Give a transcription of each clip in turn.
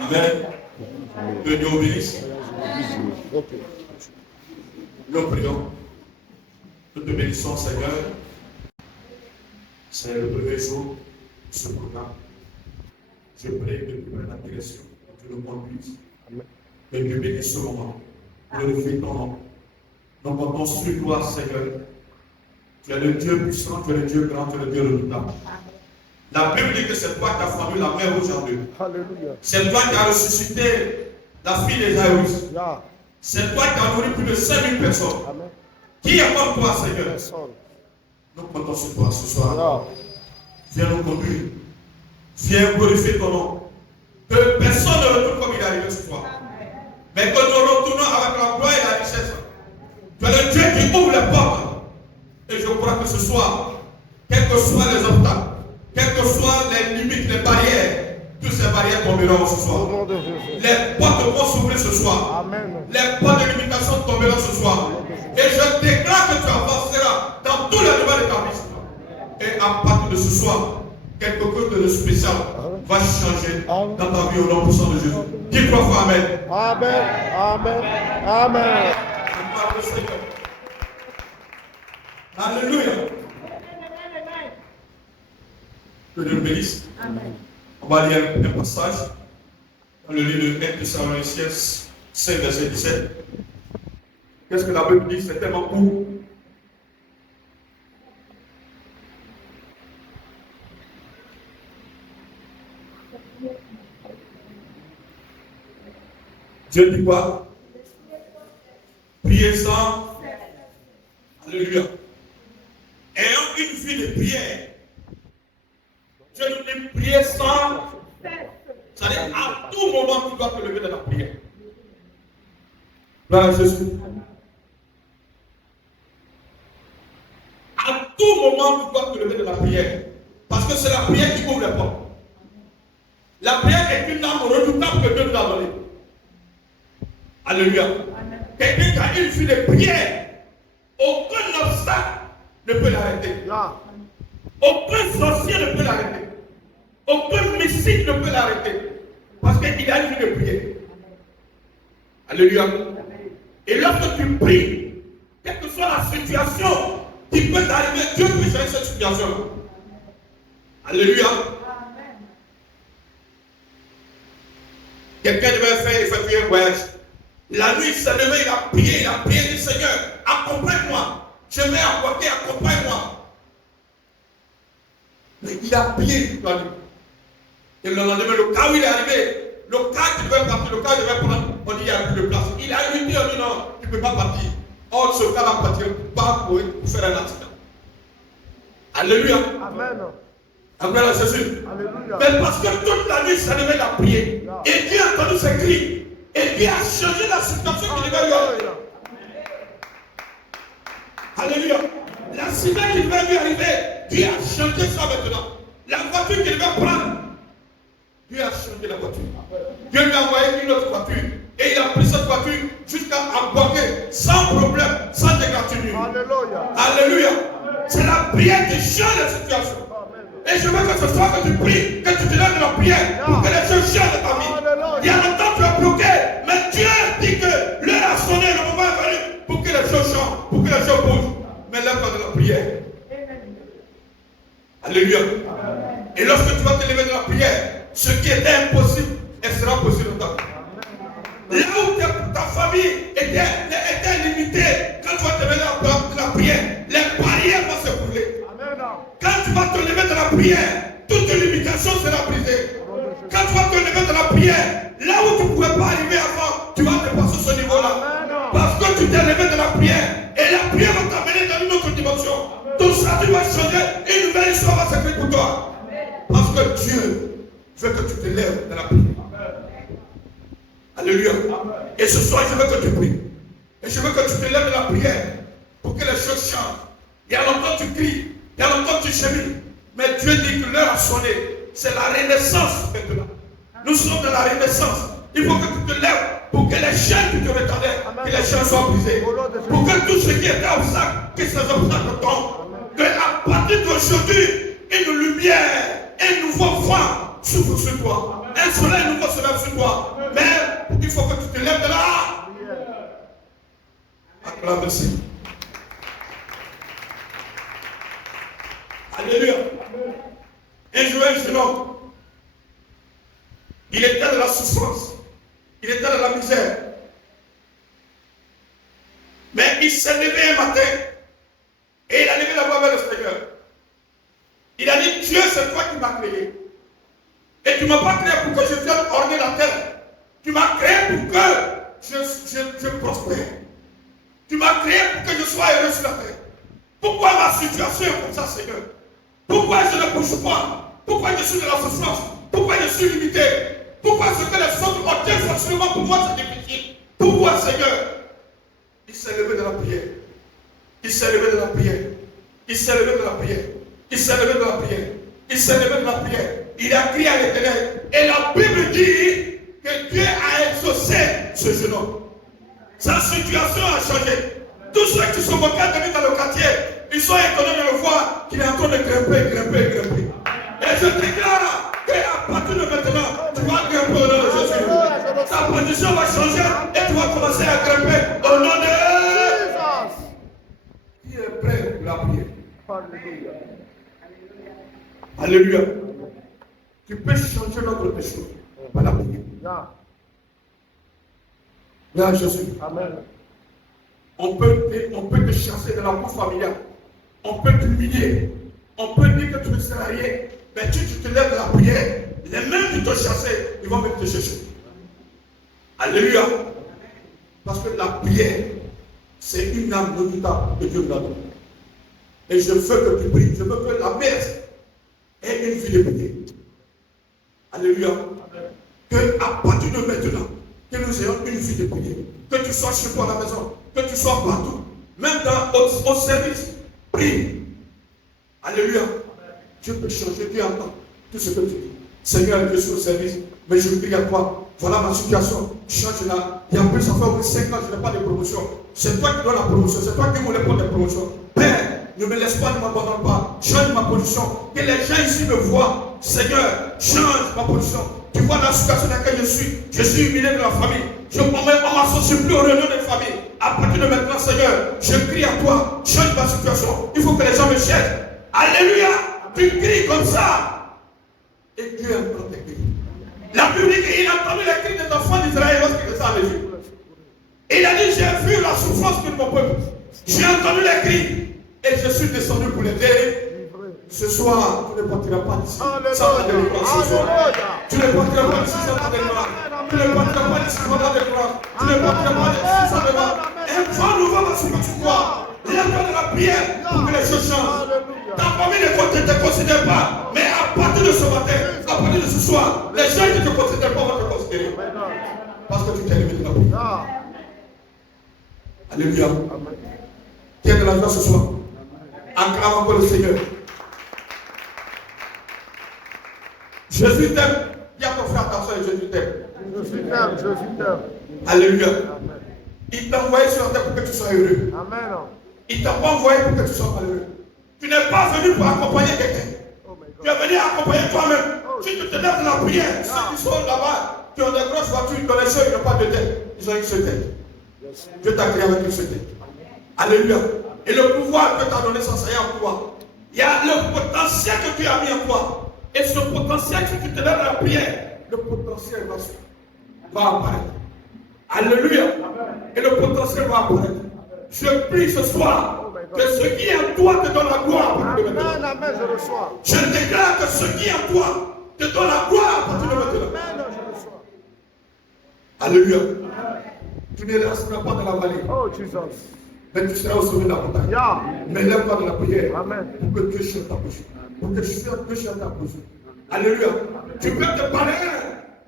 Amen. Que Dieu bénisse. Nous prions. Nous te bénissons, Seigneur. C'est le premier jour de ce programme. Je prie que tu prennes la direction, que tu nous conduises. Que Dieu bénisse ce moment. Glorifie ton nom. Nous comptons sur toi, Seigneur. Tu es le Dieu puissant, tu es le Dieu grand, tu es le Dieu redoutable. La Bible dit que c'est toi qui as fondu la mer aujourd'hui. C'est toi qui as ressuscité la fille des Aïous. C'est toi qui as nourri plus de 5000 personnes. Amen. Qui est comme toi, Seigneur? Nous comptons sur toi ce soir. Viens nous conduire. Viens glorifier ton nom. Que personne ne retourne comme il est arrivé ce soir. Mais que nous retournons avec la gloire et la richesse. Tu es le Dieu qui ouvre les portes. Et je crois que ce soir, quels que soient les obstacles, quelles que soient les limites, les barrières, toutes ces barrières tomberont ce soir. Les portes vont s'ouvrir ce soir. Amen. Les portes de limitation tomberont ce soir. Et je déclare que tu avanceras dans tous les domaines de ta vie. Et à partir de ce soir, quelque chose de spécial va changer dans ta vie au nom puissant de Jésus. Dis 3 fois Amen. Amen. Amen. Amen. Alléluia. Que Dieu nous bénisse. Amen. On va lire un passage dans le livre de 1 Thessaloniciens 5, verset 17. Qu'est-ce que la Bible dit? C'est tellement court. Dieu dit quoi? Priez sans. Alléluia. Ayant une vie de prière. Dieu nous dit prier sans. C'est-à-dire à tout moment tu dois te lever dans la prière. Gloire à Jésus. À tout moment tu dois te lever dans la prière. Parce que c'est la prière qui ouvre les portes. La prière est une arme redoutable que Dieu nous a donnée. Alléluia. Quelqu'un qui a une vie de prière, aucun obstacle ne peut l'arrêter. Aucun sorcier ne peut l'arrêter. Aucun missile ne peut l'arrêter. Parce qu'il a une vie de prière. Alléluia. Et lorsque tu pries, quelle que soit la situation qui peut t'arriver, Dieu peut changer cette situation. Alléluia. Quelqu'un devait faire effectuer un voyage. La nuit, il s'est levé, il a prié, il dit Seigneur, accompagne-moi. Je vais apporter, accompagne-moi. Mais il a prié toute la nuit. Et le lendemain, le cas où il est arrivé, le cas qui devait partir, le cas qui devait prendre, on dit il n'y a plus de place. Il a eu dit, on dit non, tu ne peux pas partir. Or, ce cas va partir, pas pour faire un accident. Alléluia. Amen. Amen à Jésus. Alléluia. Mais parce que toute la nuit, il s'est levé, il a prié. Et Dieu a entendu ses cris. Et Dieu a changé la situation qui devait lui arriver. Alléluia. L'accident qui devait lui arriver, Dieu a changé ça maintenant. La voiture qu'il devait prendre, Dieu a changé la voiture. Dieu lui a envoyé une autre voiture. Et il a pris cette voiture jusqu'à embarquer sans problème, sans égratignure. Alléluia. Alléluia. C'est la prière qui change la situation. Et je veux que ce soir que tu pries, que tu te lèves de la prière pour que les choses changent de ta vie. Il y a longtemps tu as bloqué, mais Dieu dit que l'heure a sonné, le moment est venu pour que les choses changent, pour que les choses bougent. Mais lève-toi de la prière. Alléluia. Et lorsque tu vas te lever de la prière, ce qui était impossible, elle sera possible dans ta vie. Là où ta famille était limitée, quand tu vas te lever de la prière, les barrières vont se brûler. Quand tu vas te lever de la prière, toute limitation sera brisée. Quand tu vas te lever de la prière, là où tu ne pouvais pas arriver avant, tu vas dépasser ce niveau-là. Parce que tu t'es levé de la prière, et la prière va t'amener dans une autre dimension. Ton salut va changer, et une nouvelle histoire va s'écrire pour toi. Parce que Dieu veut que tu te lèves de la prière. Alléluia. Et ce soir, je veux que tu pries. Et je veux que tu te lèves de la prière pour que les choses changent. Il y a longtemps tu cries, il y a longtemps tu chemines. Mais Dieu dit que l'heure a sonné. C'est la renaissance maintenant. Nous sommes dans la renaissance. Il faut que tu te lèves pour que les chaînes qui te retardaient, que les chaînes soient brisées. Pour que tout ce qui était obstacle, que ces obstacles tombent. partir d'aujourd'hui, une lumière, un nouveau vent souffle sur toi. Un soleil nouveau se lève sur toi. Mais il faut que tu te lèves de là. Acclame le Seigneur. Alléluia. Un jour, un jeune homme, il était dans la souffrance, il était dans la misère. Mais il s'est levé un matin et il a levé la voix vers le Seigneur. Il a dit, Dieu, c'est toi qui m'as créé. Et tu ne m'as pas créé pour que je vienne orner la terre. Tu m'as créé pour que je prospère. Tu m'as créé pour que je sois heureux sur la terre. Pourquoi ma situation est comme ça, Seigneur? Pourquoi je ne bouge pas? Pourquoi je suis dans la souffrance? Pourquoi je suis limité? Pourquoi ce que les autres ont fait facilement pour moi, c'est difficile? Pourquoi, Seigneur? Il s'est levé de la prière. Il s'est levé de la prière. Il s'est levé de la prière. Il s'est levé de la prière. Il s'est levé de la prière. Il a crié à l'Éternel. Et la Bible dit que Dieu a exaucé ce jeune homme. Sa situation a changé. Tous ceux qui sont moqués de lui dans le quartier, ils sont étonnés de le voir qu'il est en train de grimper. Et je déclare qu'à partir de maintenant, tu vas grimper au nom de Jésus. Ta position va changer et tu vas commencer à grimper au nom de Jésus. Qui est prêt pour la prière? Alléluia. Tu peux changer notre péché par la prière. Là, Jésus. Amen. On peut te chasser de la boue familiale. On peut t'humilier. On peut dire que tu ne seras rien. Mais tu te lèves de la prière. Les mêmes qui t'ont chassé, ils vont même te chercher. Alléluia. Parce que la prière, c'est une âme redoutable que Dieu nous a donnée. Et je veux que tu pries. Je veux que la mère ait une vie de prière. Alléluia. Que à partir de maintenant, que nous ayons une vie de prière. Que tu sois chez toi à la maison. Que tu sois partout. Même au service. Prie. Alléluia. Dieu peut changer, Dieu entend tout ce que tu dis. Seigneur, je suis au service, mais je prie à toi. Voilà ma situation. Change là. Il y a plus, ça fait au moins 5 ans, je n'ai pas de promotion. C'est toi qui donnes la promotion. C'est toi qui voulais prendre la promotion. Père, ne me laisse pas, ne m'abandonne pas. Change ma position. Que les gens ici me voient. Seigneur, change ma position. Tu vois la situation dans laquelle je suis. Je suis humilié de la famille. On ne m'associe plus aux réunions de famille. À partir de maintenant, Seigneur, je crie à toi. Change ma situation. Il faut que les gens me cherchent. Alléluia. Tu cries comme ça. Et Dieu entend tes cris. La Bible dit qu'il a entendu les cris des enfants d'Israël lorsqu'ils étaient en Égypte. Il a dit, j'ai vu la souffrance de mon peuple. J'ai entendu les cris. Et je suis descendu pour les aider. Ce soir, tu ne partiras pas d'ici sans ta délivrance. Ce soir, tu ne partiras pas d'ici sans ta délivrance. Tu ne partiras pas d'ici sans ta délivrance. Tu ne partiras pas d'ici sans ta délivrance. Un vent nouveau va souffler sur toi. Lève-toi de la prière pour que les choses changent. Ta famille ne te considère pas. Mais à partir de ce matin, à partir de ce soir, les gens qui ne te considèrent pas vont te considérer. Parce que tu t'es levé de la prière. Alléluia. Qui est de la joie ce soir? Acclame encore le Seigneur. Jésus t'aime. Dis à ton frère, attention, Jésus t'aime. Jésus t'aime. Alléluia. Il t'a envoyé sur la terre pour que tu sois heureux. Amen. Il t'a pas envoyé pour que tu sois malheureux. Tu n'es pas venu pour accompagner quelqu'un. Tu es venu accompagner toi-même. Si tu te lèves de la prière, ceux qui sont là-bas, qui ont des grosses voitures, dans les choses, ils n'ont pas de tête. Ils ont une seule tête. Dieu t'a créé avec une seule tête. Alléluia. Et le pouvoir que tu as donné, ça y est en toi. Il y a le potentiel que tu as mis en toi. Et ce potentiel, si tu te lèves de la prière, le potentiel va apparaître. Alléluia. Et le potentiel va apparaître. Je prie ce soir que ce qui est en toi te donne la gloire. Amen, je reçois. Je déclare que ce qui est en toi te donne la gloire à partir de maintenant. Amen, je reçois. Alléluia. Tu ne resteras pas dans la vallée. Oh, Jesus. Mais tu seras au sommet de la montagne. Yeah. Mais lève-toi de la prière. Amen. Pour que Dieu chante ta bouche. Pour que Dieu chante ta bouche. Alléluia. Tu peux te parler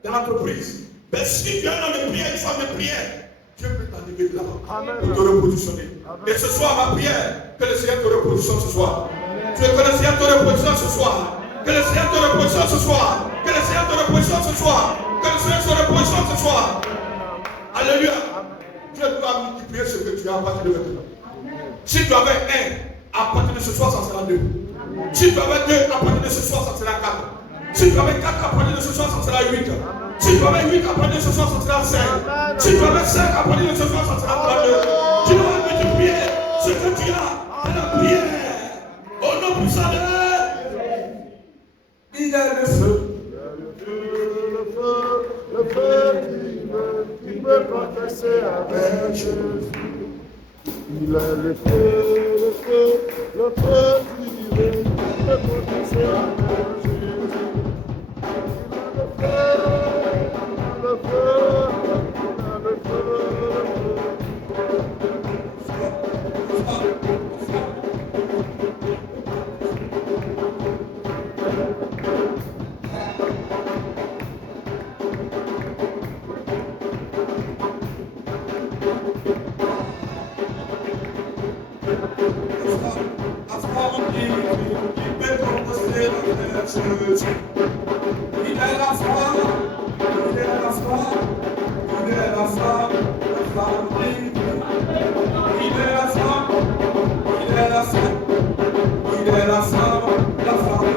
dans l'entreprise. Mais si tu es un homme de prière, une femme de prière, Dieu peut t'arriver de là-bas pour te repositionner. Et ce soir, ma prière, que le Seigneur te repositionne ce soir. Que le Seigneur te repositionne ce soir. Que le Seigneur te repositionne ce soir. Que le Seigneur te repositionne ce soir. Que le Seigneur te repositionne ce soir. Alléluia. Dieu doit multiplier ce que tu as à partir de maintenant. Si tu avais un, à partir de ce soir, ça sera deux. Si tu avais 2, à partir de ce soir, ça sera 4. Si tu avais 4, à partir de ce soir, ça sera 8. Si tu avais 8, à partir de ce soir, ça sera 5. Si tu avais 5, à partir de ce soir, ça sera 32. Tu vas multiplier ce que tu as dans la prière. Au nom puissant de il est le feu. Le feu qui veut confesser avec Jésus. Il est le feu qui veut confesser avec Jésus. Le feu. Il est la femme, il est la femme, il est la femme, la femme il est la femme, il est la femme, il est la femme, la femme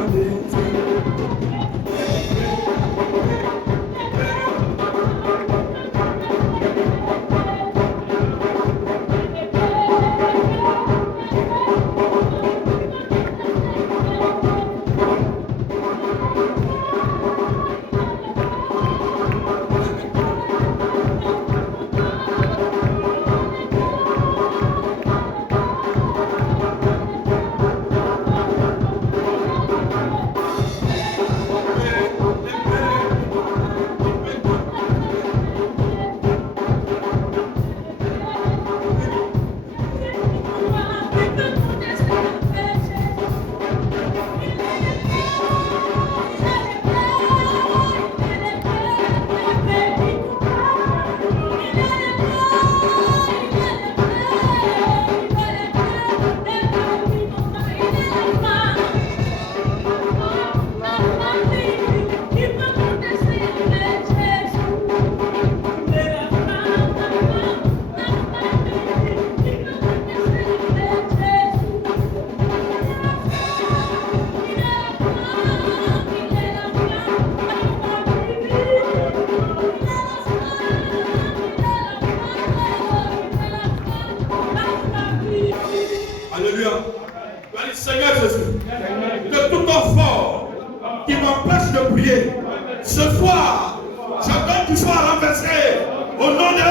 Alléluia. Allez, Seigneur Jésus, de tout enfant qui m'empêche de prier, ce soir, j'attends qu'il soit renversé au nom de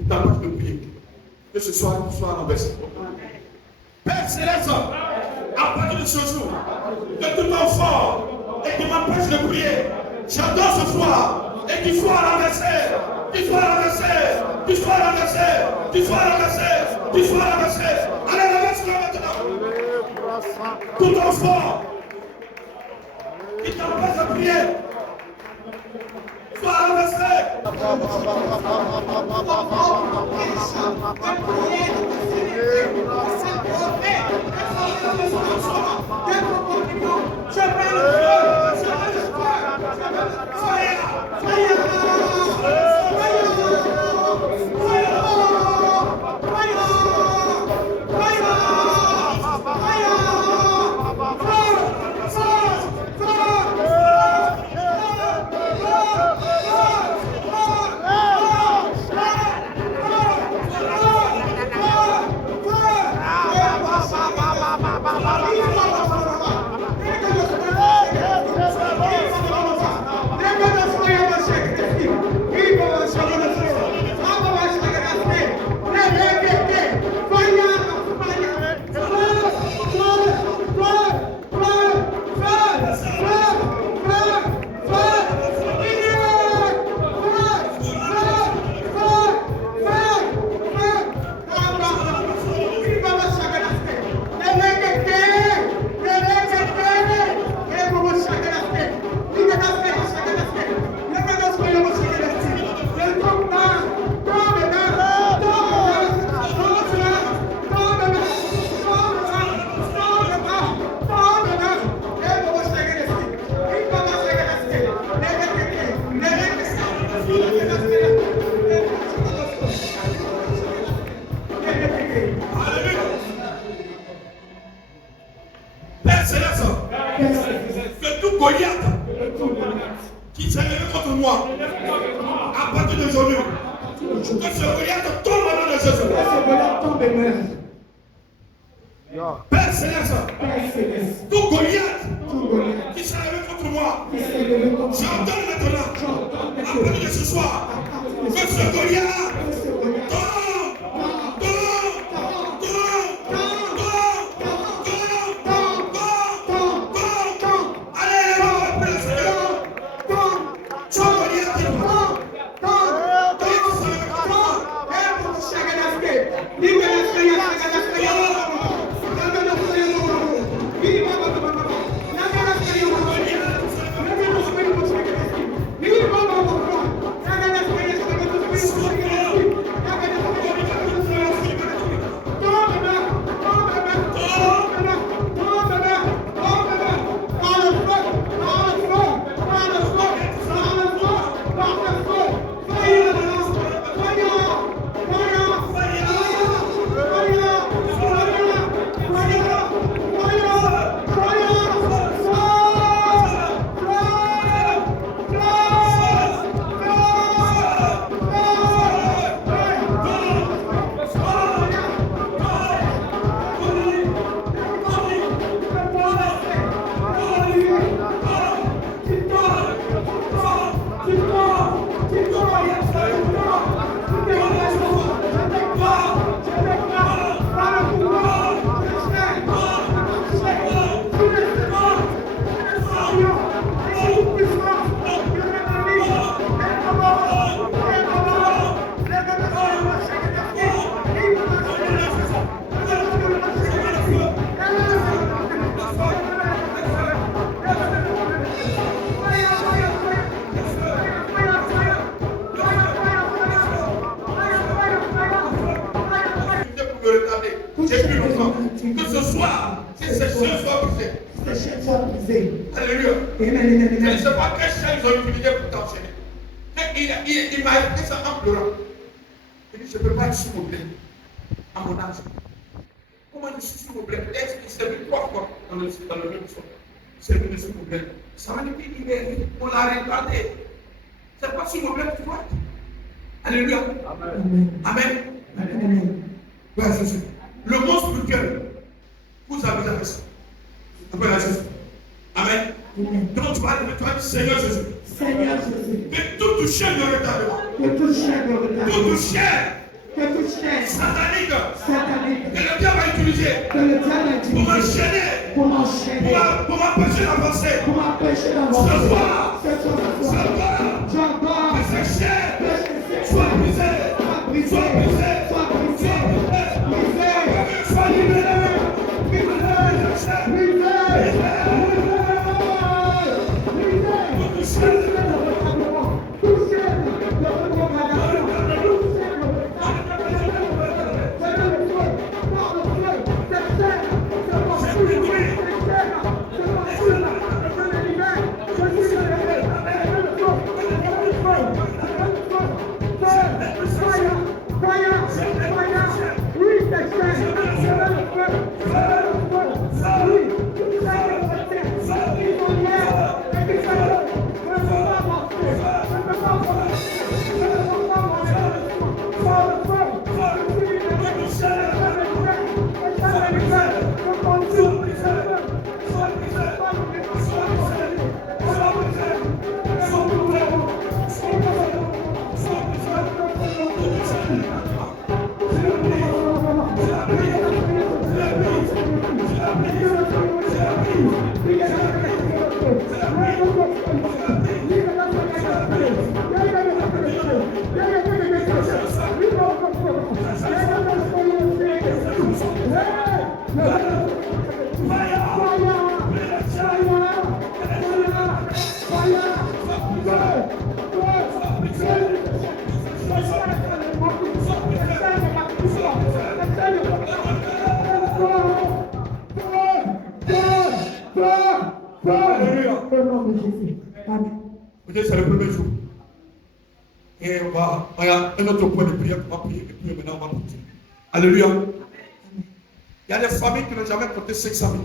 il t'empêche de prier. Que ce soir, qu'il soit renversé. Père Céleste, à partir de ce jour, de tout enfant et qui m'empêche de prier, j'attends ce soir et qu'il soit renversé. Qu'il soit renversé, qu'il soit renversé, qu'il soit renversé, qu'il soit renversé. Allez, renverse-le maintenant. Tout enfant qui t'empêche de prier, soit renversé. People Goliath qui s'est levé contre moi, à partir d'aujourd'hui, que ce Goliath tombe au nom de Jésus. Père Céleste, tout Goliath qui s'est levé contre moi, j'entends maintenant, à partir de ce soir, que ce Goliath que ce soir, si ces chaînes soient brisées. Alléluia. Je ne sais pas quelles chaînes ils ont utilisées pour t'enchaîner. Il m'a écouté ça en pleurant. Il dit, je ne peux pas être s'il vous plaît, à mon âge. Comment il dit s'il vous plaît? Peut-être qu'il s'est vu 3 fois dans le même son. C'est venu s'il vous plaît. Ça m'a dit qu'on l'a regardé. C'est pas s'il vous plaît que tu vois. Alléluia. Amen. Amen. Amen. Ouais, c'est ça. Le monde spirituel vous avez déjà fait ça. Amen. Donc tu vas dire, Seigneur Jésus. Seigneur Jésus. Que toute chaîne de retard. Que toute chaîne de retard. Toute chaîne. Que toute chaîne. Satanique. Satanique. Que le diable va utiliser. Que le diable va utiliser. Pour m'enchaîner. Pour m'enchaîner. Pour m'empêcher d'avancer. Pour m'empêcher d'avancer. Ce soir. J'entends. Que ces chaînes soient brisées. Soient brisées. Soient brisées. Sois libéré. Peut-être c'est le premier jour. Et on va un autre point de prière qu'on va prier. Et puis maintenant, on va continuer. Alléluia. Il y a des familles qui n'ont jamais compté 500 000.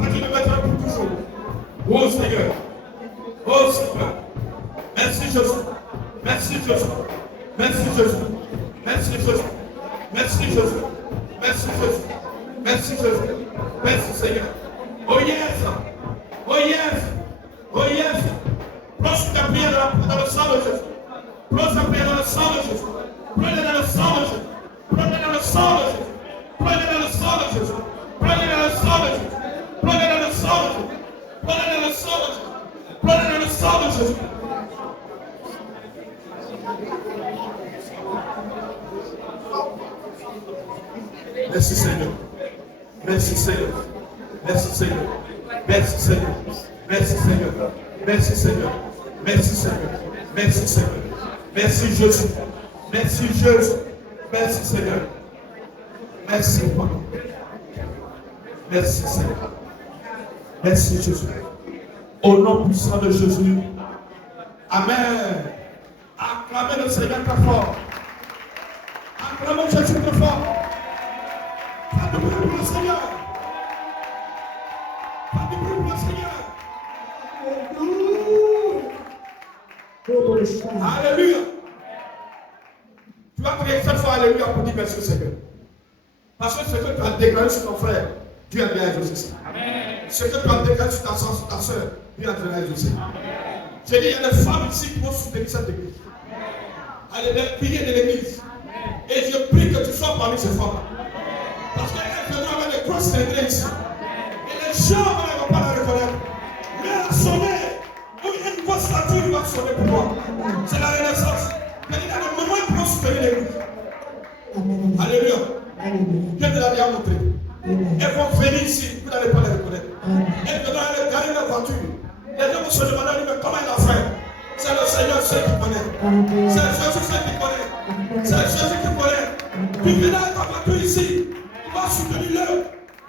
après tu le mettras pour toujours. Oh Seigneur. Oh Seigneur. Merci Jésus. Merci Jésus. Merci Jésus. Merci Jésus. Merci Jésus. Merci Jésus. Merci Jésus. Merci Seigneur. Oh yes. Oh yes. Oh yes. Plonge ta prière dans le sang de Jésus. Plonge ta prière dans le sang de Jésus. Plonge dans le sang de Jésus. Plonge dans le sang de Jésus. Plonge dans le sang de Jésus. Plonge dans le sang de Jésus. Plonge dans le sang de Jésus. Plonge dans le sang de Jésus. Plonge dans le sang de Jésus. Merci Seigneur. Merci Seigneur. Merci Seigneur. Merci Seigneur. Merci Seigneur. Merci Seigneur. Merci Seigneur. Merci Seigneur. Merci Jésus. Merci Jésus. Merci Seigneur. Merci Papa. Merci Seigneur. Merci Jésus. Au nom puissant de Jésus. Amen. Acclamez le Seigneur très fort. Acclamez Jésus très fort. Pas de bruit pour le Seigneur. Pas de bruit pour le Seigneur. Alléluia. Tu vas prier cette fois Alléluia pour dire merci au Seigneur. Parce que ce que tu as déclaré sur ton frère, Dieu a bien exaucé. Ce que tu as déclaré sur ta soeur, Dieu a bien exaucé. J'ai dit, il y a des femmes ici qui vont soutenir cette église. Allez, les piliers de l'église. Et je prie que tu sois parmi ces femmes. Parce qu'elles viendront avec des grosses célébrées ici. Et les gens ne vont pas la reconnaître. Mais elle a sonné. Où il y a une grosse statue qui va sonner pour toi. C'est la renaissance. Mais il y a des moments qui vont soutenir l'église. Alléluia. Dieu te l'a déjà montré. Elles vont venir ici, vous n'allez pas les reconnaître. Elles viendront aller garer la voiture. Les gens vont se demander, mais comment il a fait? C'est le Seigneur seul qui connaît. C'est Jésus seul qui connaît. C'est Jésus qui connaît. Tu viens avec ta voiture ici. Tu vas soutenir le.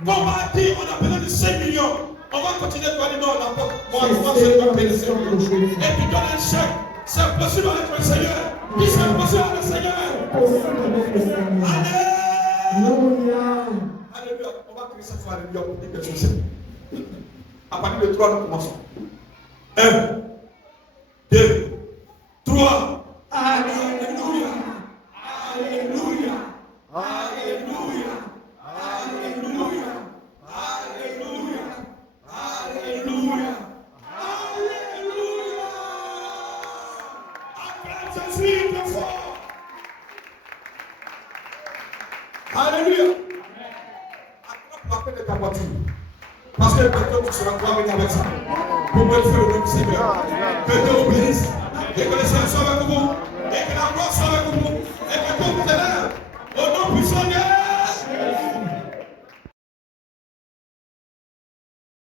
On va dire, on a besoin de 5 millions. On va continuer de dire non, on n'a pas. Moi, je vais seulement payer 5 millions. Et tu donnes un chèque. C'est possible avec le Seigneur. Dis c'est possible avec le Seigneur. Alléluia. Alléluia. On va crier cette fois Alléluia pour dire quelque chose. À partir de 3, nous commençons. 1, 2, 3. Alléluia. Alléluia. Alléluia. Alléluia. Alléluia. Alléluia. Alléluia. Acclame Jésus très fort. Alléluia. Acclame la paix de ta voiture. Parce que maintenant tu seras toi avec ça. Pour me faire le nom du Seigneur. Que Dieu vous bénisse. Et que le Seigneur soit